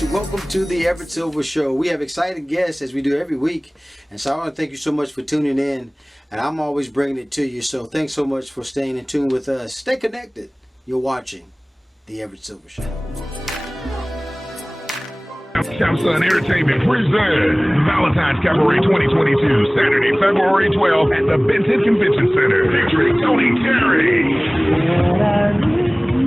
guys, welcome to the Everett Show. We have exciting guests as we do every week, and so I want to thank you so much for tuning in, and I'm always bringing it to you, so thanks so much for staying in tune with us. Stay connected. You're watching the Everett Show. Samson Entertainment presents Valentine's Cabaret 2022, Saturday, February 12th at the Benton Convention Center, featuring Tony Terry.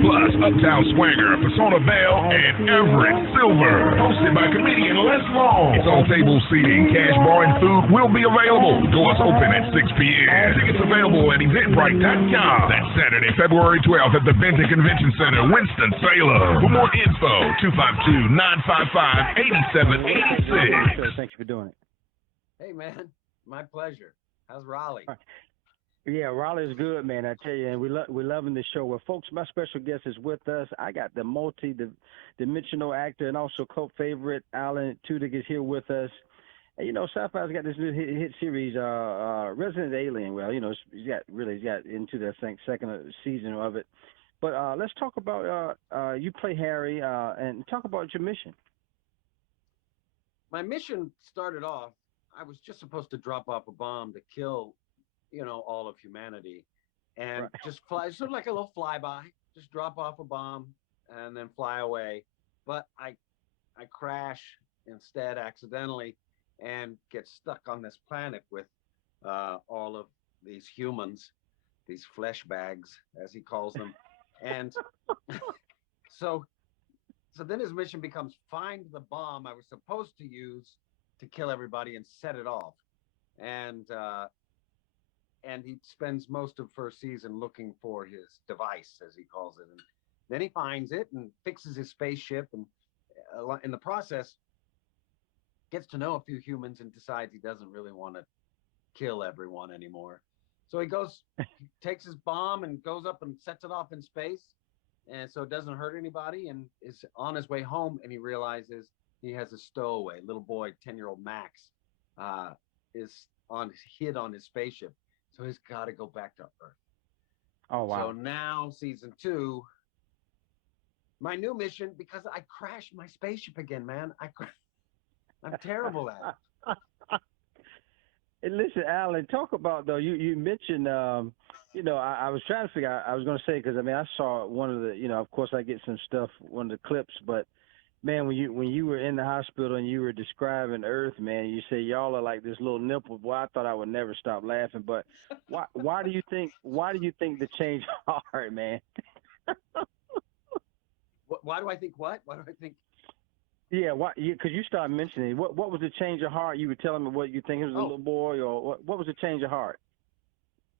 Plus, Uptown Swanger, Persona Bell, and Everett Silver. Hosted by comedian Les Long. It's on table seating. Cash bar and food will be available. Doors open at 6 p.m. Tickets available at Eventbrite.com. That's Saturday, February 12th at the Benton Convention Center, Winston-Salem. For more info, 252-955-8786. Thank you for doing it. Hey, man. My pleasure. How's Raleigh? Yeah, Raleigh's good, man. I tell you, and we're loving the show. Well, folks, my special guest is with us. I got the multi-dimensional actor and also cult favorite Alan Tudyk is here with us. And, you know, Sci-Fi's got this new hit series, Resident Alien. Well, you know, he's got into the second season of it. But let's talk about you play Harry and talk about your mission. My mission started off, I was just supposed to drop off a bomb to kill, you know, all of humanity, and just fly, sort of like a little flyby, just drop off a bomb and then fly away. But I crash instead accidentally and get stuck on this planet with all of these humans, these flesh bags, as he calls them. And so then his mission becomes find the bomb I was supposed to use to kill everybody and set it off. And he spends most of first season looking for his device, as he calls it. And then he finds it and fixes his spaceship, and in the process gets to know a few humans and decides he doesn't really want to kill everyone anymore. So he takes his bomb and goes up and sets it off in space, and so it doesn't hurt anybody, and is on his way home, and he realizes he has a stowaway. Little boy, 10-year-old Max, is hid on his spaceship. So he's got to go back to Earth. Oh, wow. So now season 2, my new mission, because I crashed my spaceship again, man. I'm terrible at it. And listen, Alan, talk about, though, you mentioned, you know, I was trying to figure out, I was going to say, because, I mean, I saw one of the, you know, of course I get some stuff, one of the clips, but man, when you were in the hospital and you were describing Earth, man, you say y'all are like this little nipple. Boy, I thought I would never stop laughing. But why do you think the change hard, man? Why do I think what? Why do I think? Yeah, because you started mentioning what was the change of heart? You were telling me what you think it was a little boy, or what was the change of heart?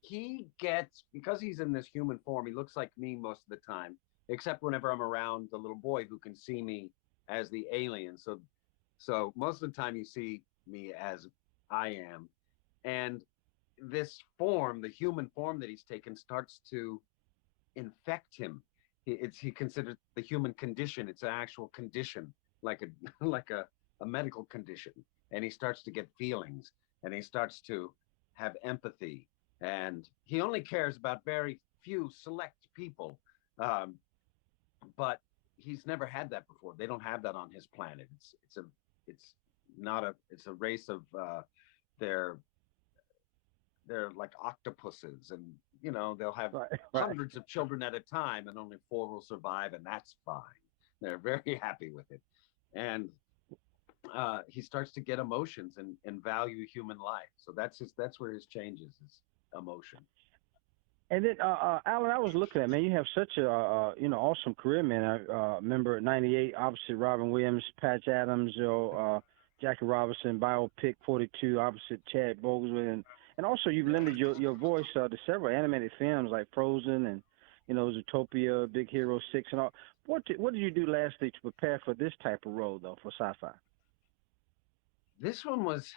He gets, because he's in this human form, he looks like me most of the time, except whenever I'm around the little boy who can see me as the alien. So most of the time you see me as I am. And this form, the human form that he's taken, starts to infect him. He considers the human condition. It's an actual condition, like a medical condition. And he starts to get feelings, and he starts to have empathy. And he only cares about very few select people. But he's never had that before. They don't have that on his planet. It's a race of they're like octopuses, and you know they'll have hundreds of children at a time, and only 4 will survive, and that's fine. They're very happy with it, and he starts to get emotions and value human life. So that's where his changes is emotion. And then, Alan, I was looking at, man, you have such a, awesome career, man. I remember '98, opposite Robin Williams, Patch Adams, Jackie Robinson, Biopic 42, opposite Chad Boseman. And also you've lended your voice to several animated films like Frozen and, you know, Zootopia, Big Hero 6 and all. What did you do lastly to prepare for this type of role, though, for sci-fi? This one was...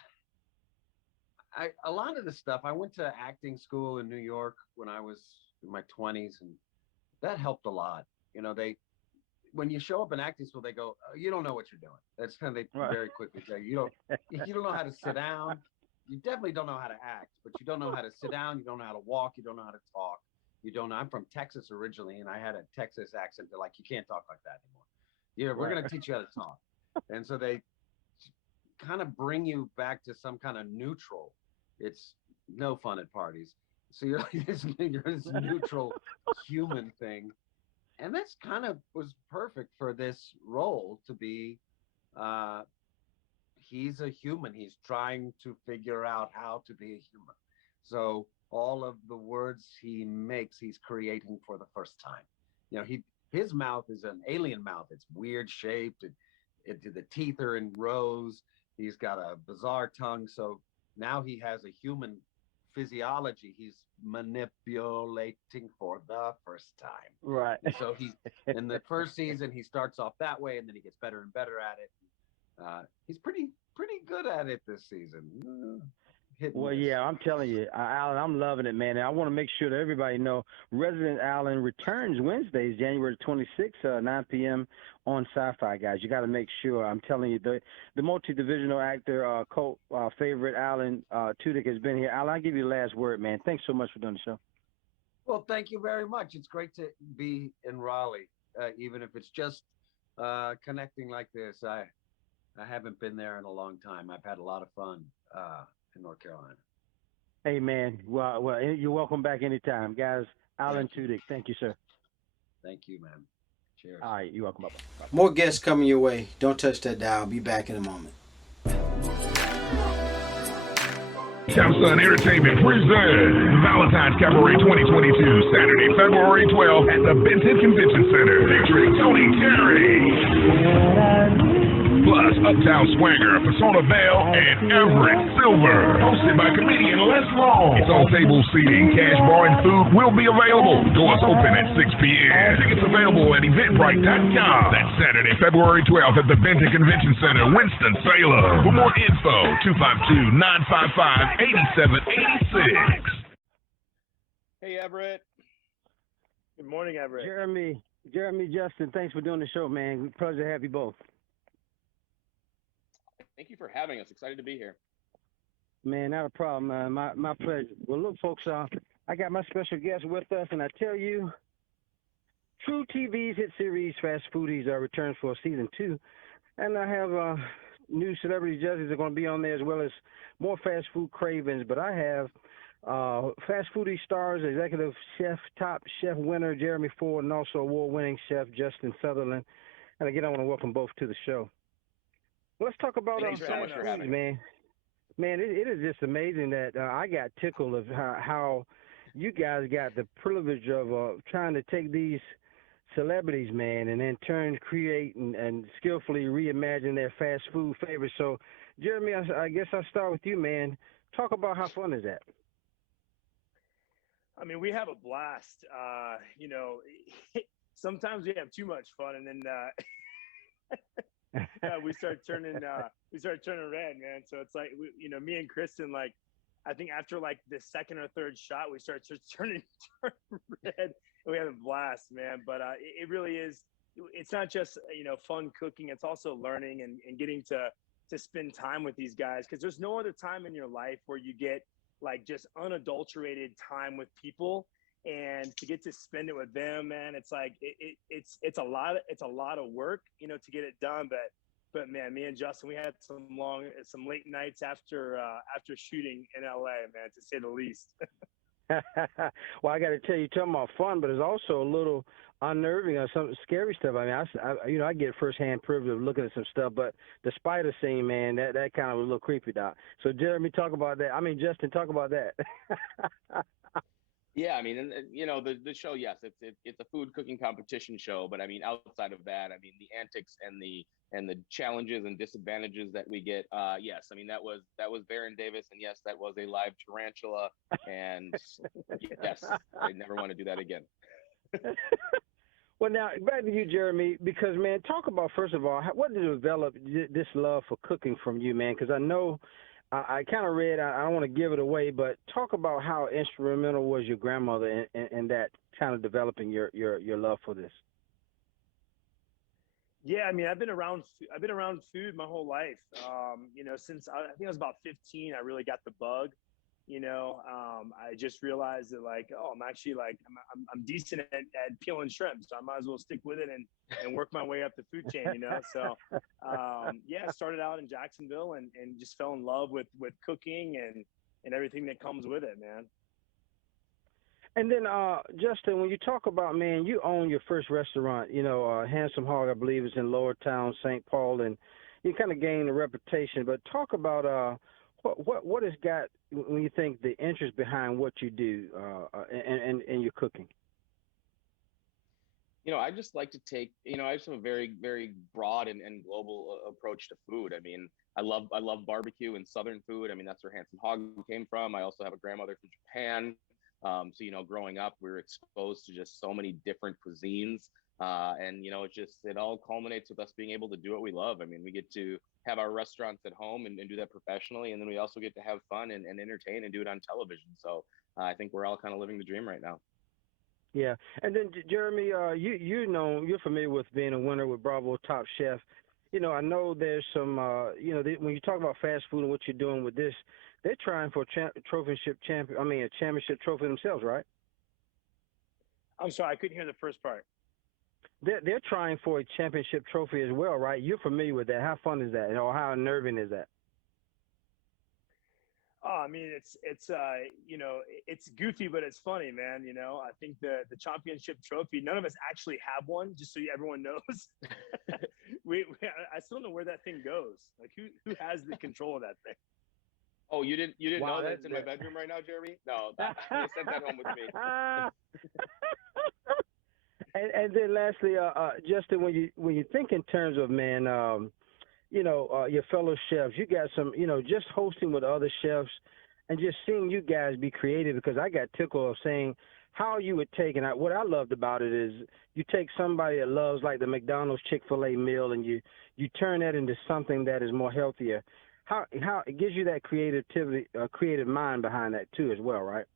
a lot of the stuff, I went to acting school in New York when I was in my 20s, and that helped a lot. You know, when you show up in acting school, they go, oh, you don't know what you're doing. That's kind of, they very quickly say, you don't know how to sit down. You definitely don't know how to act, but you don't know how to sit down. You don't know how to walk. You don't know how to talk. You don't know. I'm from Texas originally, and I had a Texas accent. They're like, you can't talk like that anymore. Yeah, we're going to teach you how to talk. and so they kind of bring you back to some kind of neutral. It's no fun at parties. So you're like you're this neutral human thing. And that's kind of was perfect for this role to be uh he's a human. He's trying to figure out how to be a human. So all of the words he makes, he's creating for the first time. His mouth is an alien mouth. It's weird shaped. The teeth are in rows. He's got a bizarre tongue. So now he has a human physiology. He's manipulating for the first time. Right. And so he, in the first season, he starts off that way, and then he gets better and better at it. He's pretty good at it this season. Well, yeah, I'm telling you, Alan, I'm loving it, man. And I want to make sure that everybody know Resident Alan returns Wednesdays, January 26th, 9 p.m. on Sci-Fi, guys. You got to make sure. I'm telling you, the multi-divisional actor, cult favorite Alan Tudyk has been here. Alan, I'll give you the last word, man. Thanks so much for doing the show. Well, thank you very much. It's great to be in Raleigh, even if it's just connecting like this. I haven't been there in a long time. I've had a lot of fun in North Carolina. Hey, man. Well, you're welcome back anytime, guys. Alan Tudyk, thank you, sir. Thank you, man. Cheers. All right, you're welcome. Bye-bye. More guests coming your way. Don't touch that dial. I'll be back in a moment. Samsung Entertainment presents Valentine's Cabaret 2022, Saturday, February 12th at the Benton Convention Center, featuring Tony Terry. Plus, Uptown Swanger, Persona Bell, and Everett Silver. Hosted by comedian Les Long. It's on table seating, cash bar, and food will be available. Doors open at 6 p.m. Tickets available at eventbrite.com. That's Saturday, February 12th at the Benton Convention Center, Winston-Salem. For more info, 252-955-8786. Hey, Everett. Good morning, Everett. Jeremy, Justin, thanks for doing the show, man. Pleasure to have you both. Thank you for having us. Excited to be here. Man, not a problem. My pleasure. Well, look, folks, I got my special guest with us, and I tell you, True TV's hit series Fast Foodies returns for season 2, and I have new celebrity judges are going to be on there as well as more fast food cravings. But I have Fast Foodie stars, executive chef, top chef winner Jeremy Ford, and also award-winning chef Justin Sutherland. And again, I want to welcome both to the show. Let's talk about Thanks so much for having me. Man, it is just amazing that I got tickled of how you guys got the privilege of trying to take these celebrities, man, and in turn create and skillfully reimagine their fast food favorites. So, Jeremy, I guess I'll start with you, man. Talk about how fun is that? I mean, we have a blast. Sometimes we have too much fun, and then we start turning red, man. So it's like me and Kristen, like, I think after like the second or third shot, we start turning red, and we have a blast, man. But it really is. It's not just fun cooking. It's also learning and getting to spend time with these guys, because there's no other time in your life where you get like just unadulterated time with people, and to get to spend it with them, man, it's like it's a lot of work, to get it done. But man, me and Justin, we had some late nights after shooting in LA, man, to say the least. Well, I got to tell you, talking about fun, but it's also a little unnerving or some scary stuff. I mean, I get firsthand privilege of looking at some stuff, but the spider scene, man, that kind of was a little creepy, Doc. So, Jeremy, talk about that. I mean, Justin, talk about that. Yeah, I mean, and the show, yes, it's a food cooking competition show, but I mean, outside of that, I mean, the antics and the challenges and disadvantages that we get, yes, I mean, that was Baron Davis, and yes, that was a live tarantula, and yes, I never want to do that again. Well, now back to you, Jeremy, because, man, talk about, first of all, what did develop this love for cooking from you, man? Because I know I kind of read, I don't want to give it away, but talk about how instrumental was your grandmother in that kind of developing your love for this. Yeah, I mean, I've been around food my whole life. Since I think I was about 15, I really got the bug. I just realized that like, oh, I'm actually like, I'm decent at peeling shrimp, so I might as well stick with it and work my way up the food chain. So, I started out in Jacksonville and just fell in love with cooking and everything that comes with it, man. And then, Justin, when you talk about, man, you own your first restaurant, Handsome Hog, I believe, is in Lower Town, St. Paul, and you kind of gained a reputation. But talk about what has got, when you think, the interest behind what you do and your cooking. I just like to take, I just have a very, very broad and global approach to food. I mean, I love barbecue and Southern food. I mean, that's where Handsome Hog came from. I also have a grandmother from Japan. So, growing up, we were exposed to just so many different cuisines. And, it all culminates with us being able to do what we love. I mean, we get to have our restaurants at home and do that professionally. And then we also get to have fun and entertain and do it on television. So I think we're all kind of living the dream right now. Yeah. And then, Jeremy, you're familiar with being a winner with Bravo Top Chef. I know there's some, when you talk about fast food and what you're doing with this, they're trying for a championship trophy themselves, right? I'm sorry, I couldn't hear the first part. They're trying for a championship trophy as well, right? You're familiar with that. How fun is that? How unnerving is that? Oh, I mean, it's goofy, but it's funny, man. I think the championship trophy, none of us actually have one, just so everyone knows. I still don't know where that thing goes. Like, who has the control of that thing? Oh, you didn't Wow, know that's in my bedroom right now, Jeremy? No, they sent that home with me. And then lastly, Justin, when you think in terms of, man, your fellow chefs, you got some, just hosting with other chefs and just seeing you guys be creative, because I got tickled of saying how you would take, and what I loved about it is you take somebody that loves like the McDonald's Chick-fil-A meal and you turn that into something that is more healthier. How it gives you that creative mind behind that too as well, right?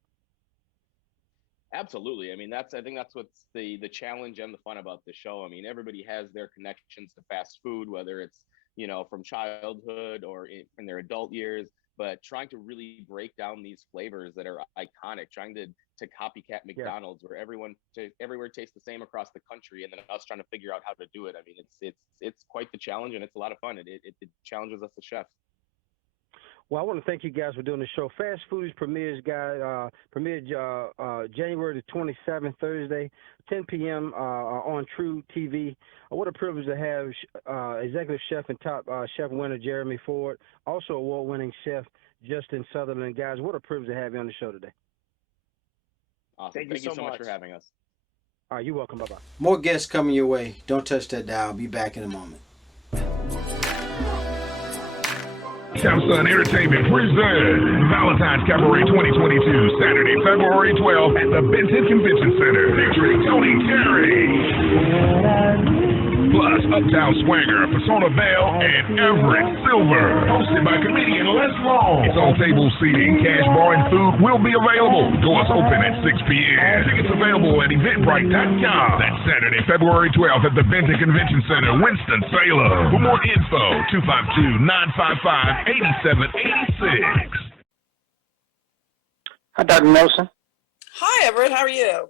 Absolutely. I mean, I think that's what's the challenge and the fun about the show. I mean, everybody has their connections to fast food, whether it's, from childhood or in their adult years, but trying to really break down these flavors that are iconic, trying to copycat McDonald's, where everywhere tastes the same across the country, and then us trying to figure out how to do it. I mean, it's quite the challenge, and it's a lot of fun. It challenges us as chefs. Well, I want to thank you guys for doing the show. Fast Foodies premiered January the 27th, Thursday, 10 p.m. On True TV. What a privilege to have executive chef and top chef winner Jeremy Ford, also award-winning chef Justin Sutherland. Guys, what a privilege to have you on the show today. Awesome. Thank you so much for having us. All right, you're welcome. Bye-bye. More guests coming your way. Don't touch that dial. Be back in a moment. Samsung Entertainment presents Valentine's Cabaret 2022, Saturday, February 12th at the Benton Convention Center, featuring Tony Terry. Plus, Uptown Swanger, Persona Bell, and Everett Silver. Hosted by comedian Les Long. It's on table seating, cash bar, and food will be available. Doors open at 6 p.m. Tickets available at Eventbrite.com. That's Saturday, February 12th at the Benton Convention Center, Winston-Salem. For more info, 252-955-8786. Hi, Dr. Nelson. Hi, Everett. How are you?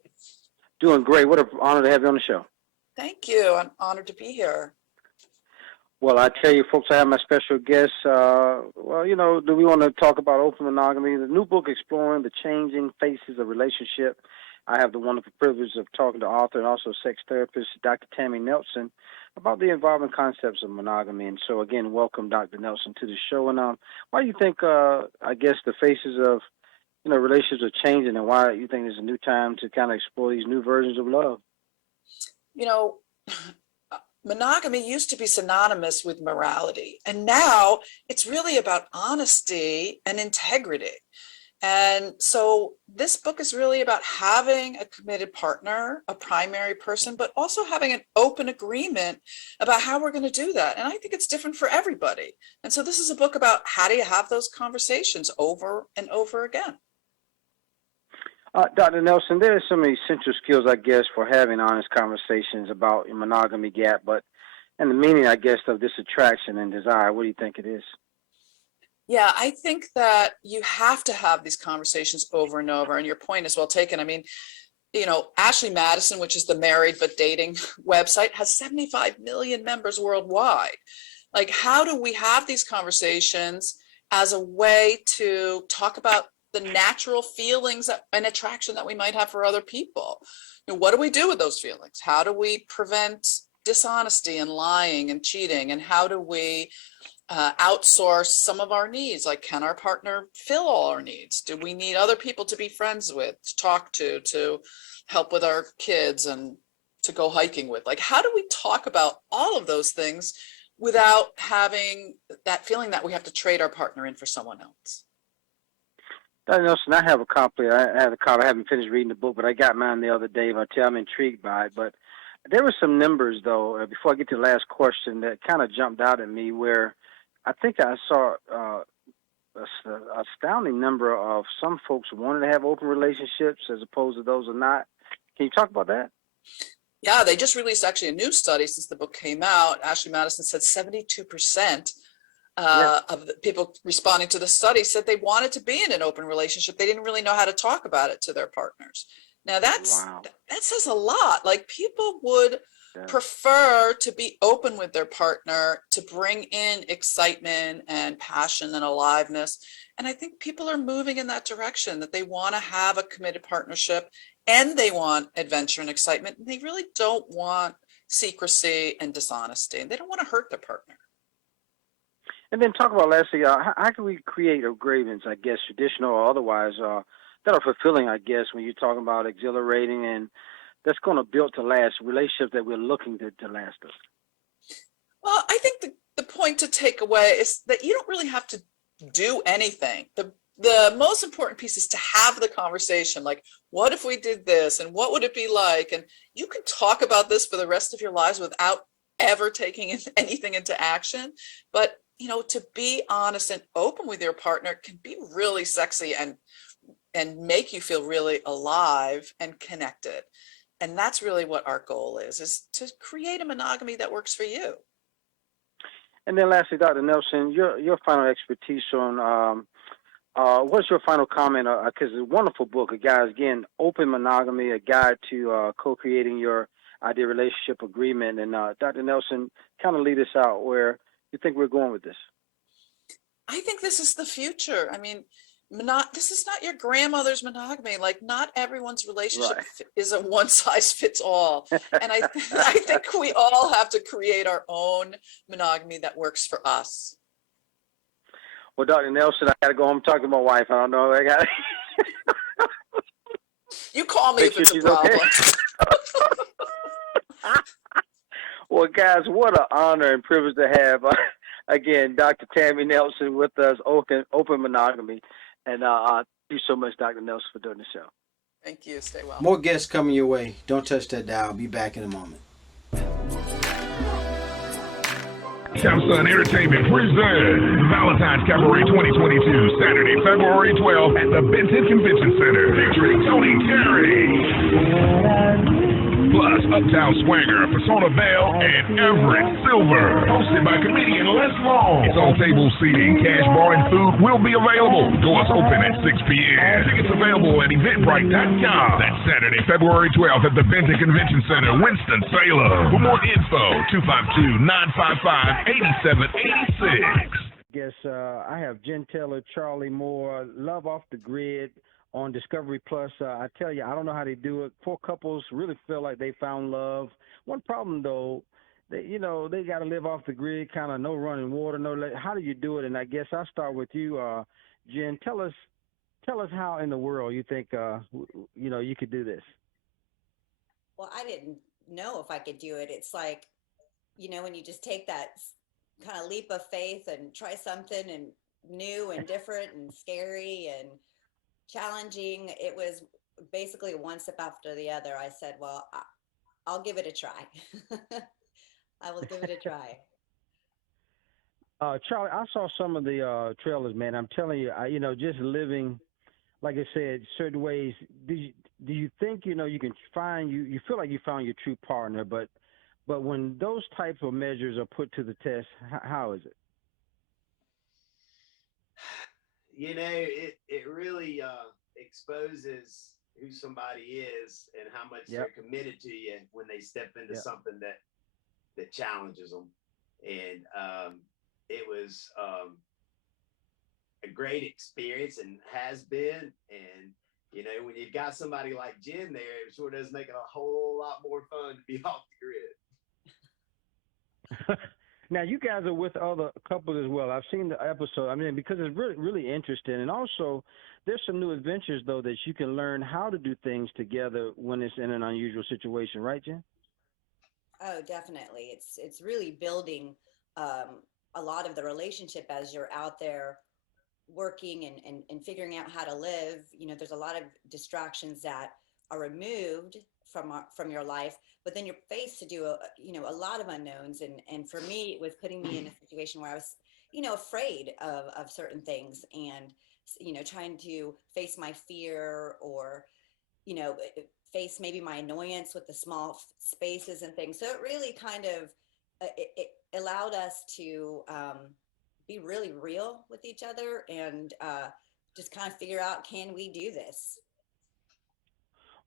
Doing great. What an honor to have you on the show. Thank you. I'm honored to be here. Well, I tell you, folks, I have my special guest. Do we want to talk about open monogamy? The new book, Exploring the Changing Faces of Relationship. I have the wonderful privilege of talking to author and also sex therapist, Dr. Tammy Nelson, about the evolving concepts of monogamy. And so, again, welcome, Dr. Nelson, to the show. And why do you think, the faces of, relationships are changing, and why you think there's a new time to kind of explore these new versions of love? Monogamy used to be synonymous with morality, and now it's really about honesty and integrity. And so this book is really about having a committed partner, a primary person, but also having an open agreement about how we're going to do that. And I think it's different for everybody. And so this is a book about how do you have those conversations over and over again. Dr. Nelson, there are some essential skills, I guess, for having honest conversations about a monogamy gap, and the meaning, I guess, of this attraction and desire. What do you think it is? Yeah, I think that you have to have these conversations over and over. And your point is well taken. I mean, Ashley Madison, which is the married but dating website, has 75 million members worldwide. Like, how do we have these conversations as a way to talk about the natural feelings and attraction that we might have for other people? What do we do with those feelings? How do we prevent dishonesty and lying and cheating? And how do we outsource some of our needs? Like, can our partner fill all our needs? Do we need other people to be friends with, to talk to help with our kids and to go hiking with? Like, how do we talk about all of those things without having that feeling that we have to trade our partner in for someone else? Dr. Nelson, I have a copy. I have a copy. I haven't finished reading the book, but I got mine the other day. I'm intrigued by it. But there were some numbers, though, before I get to the last question, that kind of jumped out at me, where I think I saw an astounding number of some folks wanting to have open relationships as opposed to those who are not. Can you talk about that? Yeah, they just released actually a new study since the book came out. Ashley Madison said 72% of the people responding to the study said they wanted to be in an open relationship. They didn't really know how to talk about it to their partners. Now that says a lot. Like, people would prefer to be open with their partner, to bring in excitement and passion and aliveness. And I think people are moving in that direction, that they want to have a committed partnership and they want adventure and excitement. And they really don't want secrecy and dishonesty. And they don't want to hurt their partner. And then talk about, lastly, how can we create agreements, I guess, traditional or otherwise, that are fulfilling, I guess, when you're talking about exhilarating and that's going to build to last relationships that we're looking to last us? Well, I think the point to take away is that you don't really have to do anything. The most important piece is to have the conversation. Like, what if we did this and what would it be like? And you can talk about this for the rest of your lives without ever taking anything into action. But, to be honest and open with your partner can be really sexy and make you feel really alive and connected. And that's really what our goal is to create a monogamy that works for you. And then lastly, Dr. Nelson, your final expertise on what's your final comment? Because it's a wonderful book, guys. Again, Open Monogamy, a guide to co-creating your ideal relationship agreement. And Dr. Nelson, kind of lead us out where you think we're going with this. I think this is the future. I mean, this is not your grandmother's monogamy. Like, not everyone's relationship is a one size fits all. And I think we all have to create our own monogamy that works for us. Well, Dr. Nelson, I got to go home talking to my wife. I don't know. I got. You call me if it's a problem. Okay. Well, guys, what an honor and privilege to have, again, Dr. Tammy Nelson with us, Open Monogamy. And thank you so much, Dr. Nelson, for doing the show. Thank you. Stay well. More guests coming your way. Don't touch that dial. I'll be back in a moment. Samsung Entertainment presents Valentine's Cabaret 2022, Saturday, February 12th at the Benton Convention Center, featuring Tony Terry. Plus, Uptown Swanger, Persona Bell, and Everett Silver. Hosted by comedian Les Long. It's on table seating. Cash bar and food will be available. Doors open at 6 p.m. Tickets available at Eventbrite.com. That's Saturday, February 12th at the Benton Convention Center, Winston-Salem. For more info, 252-955-8786. Guess I have Jen Taylor, Charlie Moore, Love Off the Grid on Discovery Plus. I tell you, I don't know how they do it. 4 couples really feel like they found love. One problem, though, they got to live off the grid, kind of no running water, how do you do it? And I guess I'll start with you, Jen. Tell us how in the world you think, you could do this. Well, I didn't know if I could do it. It's like, when you just take that kind of leap of faith and try something and new and different and scary and challenging. It was basically one step after the other. I said, well, I'll give it a try. I will give it a try. Charlie, I saw some of the trailers, man. I'm telling you, just living, like I said, certain ways. Do you think, you can find, you feel like you found your true partner, but when those types of measures are put to the test, how is it? You know, it really exposes who somebody is and how much they're committed to you when they step into something that challenges them. And it was a great experience and has been. And you know, when you've got somebody like Jen there, it sure does make it a whole lot more fun to be off the grid. Now, you guys are with other couples as well. I've seen the episode. I mean, because it's really, really interesting. And also, there's some new adventures, though, that you can learn how to do things together when it's in an unusual situation. Right, Jen? Oh, definitely. It's really building a lot of the relationship as you're out there working and figuring out how to live. You know, there's a lot of distractions that are removed from your life, but then you're faced to do a lot of unknowns. And for me, it was putting me in a situation where I was, afraid of certain things and, trying to face my fear or, face maybe my annoyance with the small spaces and things. So it really kind of, it allowed us to be really real with each other and just kind of figure out, can we do this?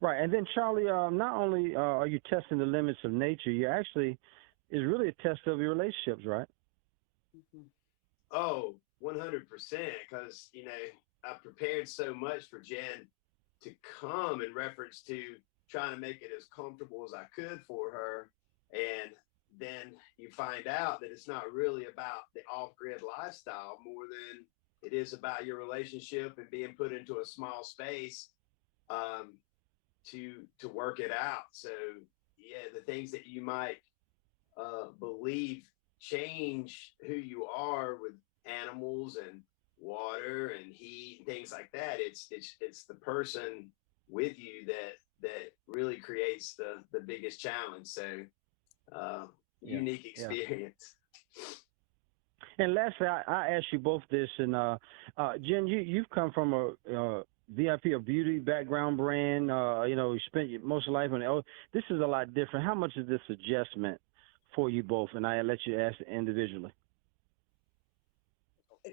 Right. And then, Charlie, not only are you testing the limits of nature, you actually is really a test of your relationships, right? Mm-hmm. Oh, 100%. Because, I prepared so much for Jen to come in reference to trying to make it as comfortable as I could for her. And then you find out that it's not really about the off-grid lifestyle more than it is about your relationship and being put into a small space to work it out. So yeah, the things that you might believe change who you are with animals and water and heat and things like that. It's the person with you that really creates the biggest challenge. So unique experience. And lastly, I asked you both this, and Jen, you've come from a VIP or beauty background brand. You spent most of your life on it. This is a lot different. How much is this adjustment for you both? And I let you ask individually.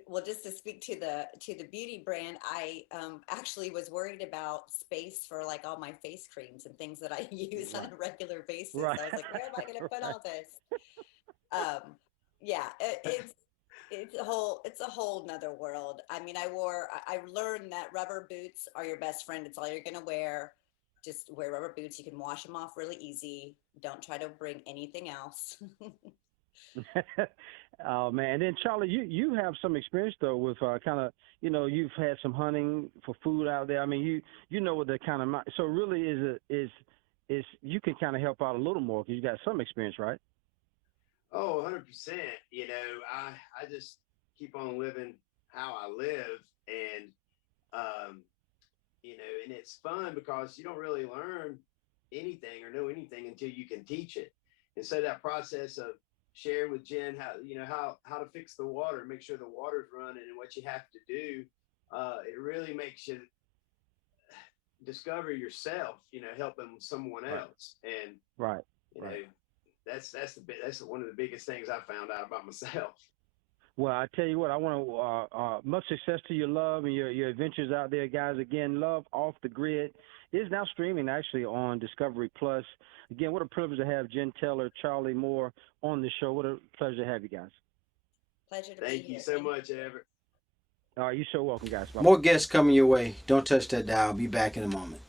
Well, just to speak to the beauty brand, I actually was worried about space for like all my face creams and things that I use on a regular basis. Right. I was like, where am I going to put all this? It's a whole nother world. I mean, I learned that rubber boots are your best friend. It's all you're going to wear. Just wear rubber boots. You can wash them off really easy. Don't try to bring anything else. Oh man! And then Charlie, you have some experience though with kind of you've had some hunting for food out there. I mean you know what the kind of so really is you can kind of help out a little more because you got some experience, right? Oh, 100%. I just keep on living how I live, and and it's fun because you don't really learn anything or know anything until you can teach it. And so that process of sharing with Jen how to fix the water, make sure the water's running and what you have to do, it really makes you discover yourself, helping someone else. And that's one of the biggest things I found out about myself. Well, I tell you what, I want much success to your love and your adventures out there, guys. Again, Love Off the Grid is now streaming actually on Discovery Plus. Again, what a privilege to have Jen Taylor, Charlie Moore on the show. What a pleasure to have you guys. Pleasure to be Thank here. you so much, Everett. All right, you're so welcome, guys. Bye. More guests coming your way. Don't touch that dial. Be back in a moment.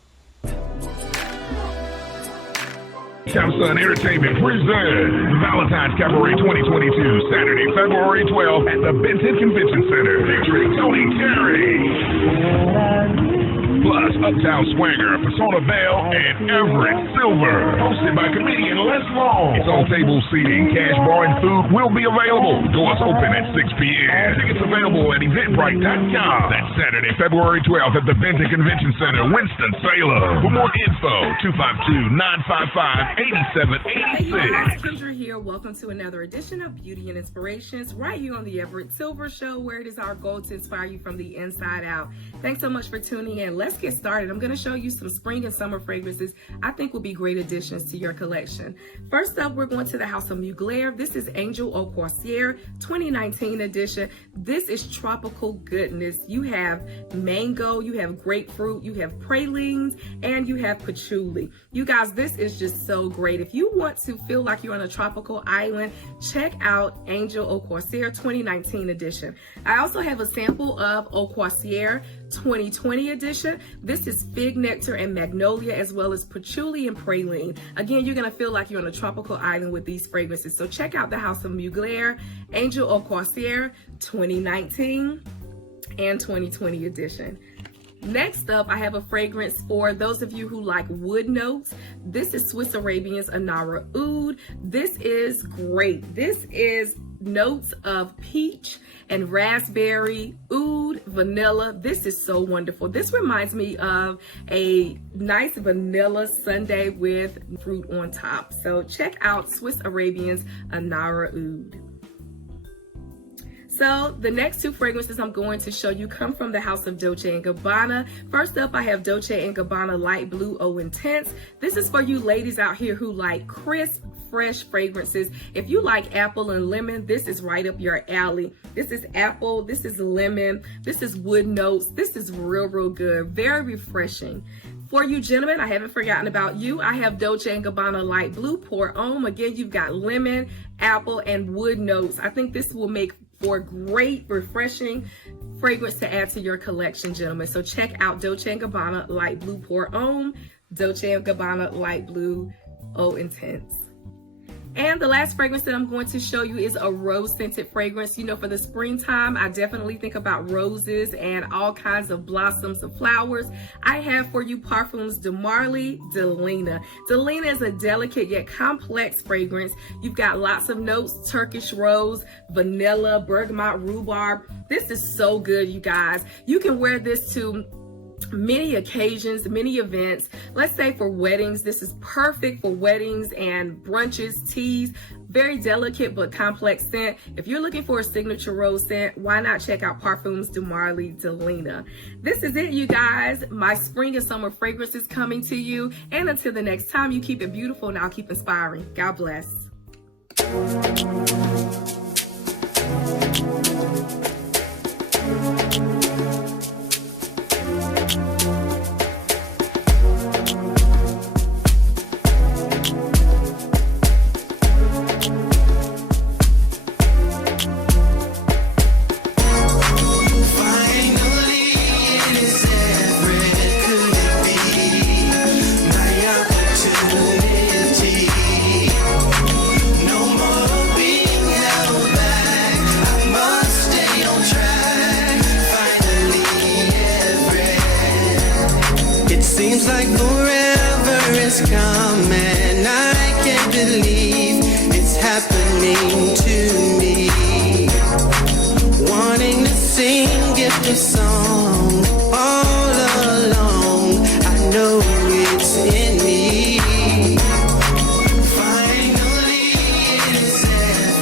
Samsung Entertainment presents Valentine's Cabaret 2022, Saturday, February 12th at the Benton Convention Center, featuring Tony Terry. Plus, Uptown Swanger, Persona Bell, and Everett Silver. Hosted by comedian Les Long. It's on table seating. Cash bar and food will be available. Doors open at 6 p.m. Tickets available at Eventbrite.com. That's Saturday, February 12th at the Benton Convention Center, Winston-Salem. For more info, 252-955-8786. Hey y'all, it's Kendra here. Welcome to another edition of Beauty and Inspirations right here on the Everett Silver Show, where it is our goal to inspire you from the inside out. Thanks so much for tuning in. Let's let's get started. I'm going to show you some spring and summer fragrances I think will be great additions to your collection. First up, we're going to the House of McGuire. This is Angel Au Croisière 2019 edition. This is tropical goodness. You have mango, you have grapefruit, you have pralines, and you have patchouli. You guys, this is just so great. If you want to feel like you're on a tropical island, check out Angel Au Croisière 2019 edition. I also have a sample of Au Croisière 2020 edition. This is fig nectar and magnolia, as well as patchouli and praline. Again, you're gonna feel like you're on a tropical island with these fragrances. So check out the House of McGuire, Angel Au Croisière 2019 and 2020 edition. Next up, I have a fragrance for those of you who like wood notes. This is Swiss Arabian's Anara Oud. This is great. This is notes of peach and raspberry, oud, vanilla. This is so wonderful. This reminds me of a nice vanilla sundae with fruit on top. So check out Swiss Arabian's Anara Oud. So the next two fragrances I'm going to show you come from the House of Dolce & Gabbana. First up, I have Dolce & Gabbana Light Blue Eau Intense. This is for you ladies out here who like crisp, fresh fragrances. If you like apple and lemon, this is right up your alley. This is apple, this is lemon, this is wood notes. This is real good, very refreshing. For you gentlemen, I haven't forgotten about you. I have Dolce & Gabbana Light Blue Pour Homme. Again, you've got lemon, apple, and wood notes. I think this will make for great, refreshing fragrance to add to your collection, gentlemen. So check out Dolce & Gabbana Light Blue Pour Homme, Dolce & Gabbana Light Blue Eau Intense. And the last fragrance that I'm going to show you is a rose-scented fragrance. You know, for the springtime, I definitely think about roses and all kinds of blossoms of flowers. I have for you Parfums de Marly Delina. Delina is a delicate yet complex fragrance. You've got lots of notes: Turkish rose, vanilla, bergamot, rhubarb. This is so good, you guys. You can wear this to many occasions, many events. Let's say for weddings, this is perfect for weddings and brunches, teas. Very delicate but complex scent. If you're looking for a signature rose scent, why not check out Parfums de Marly Delina. This is it, you guys. My spring and summer fragrance is coming to you. And until the next time, you keep it beautiful and I'll keep inspiring. God bless. Seems like forever is coming. I can't believe it's happening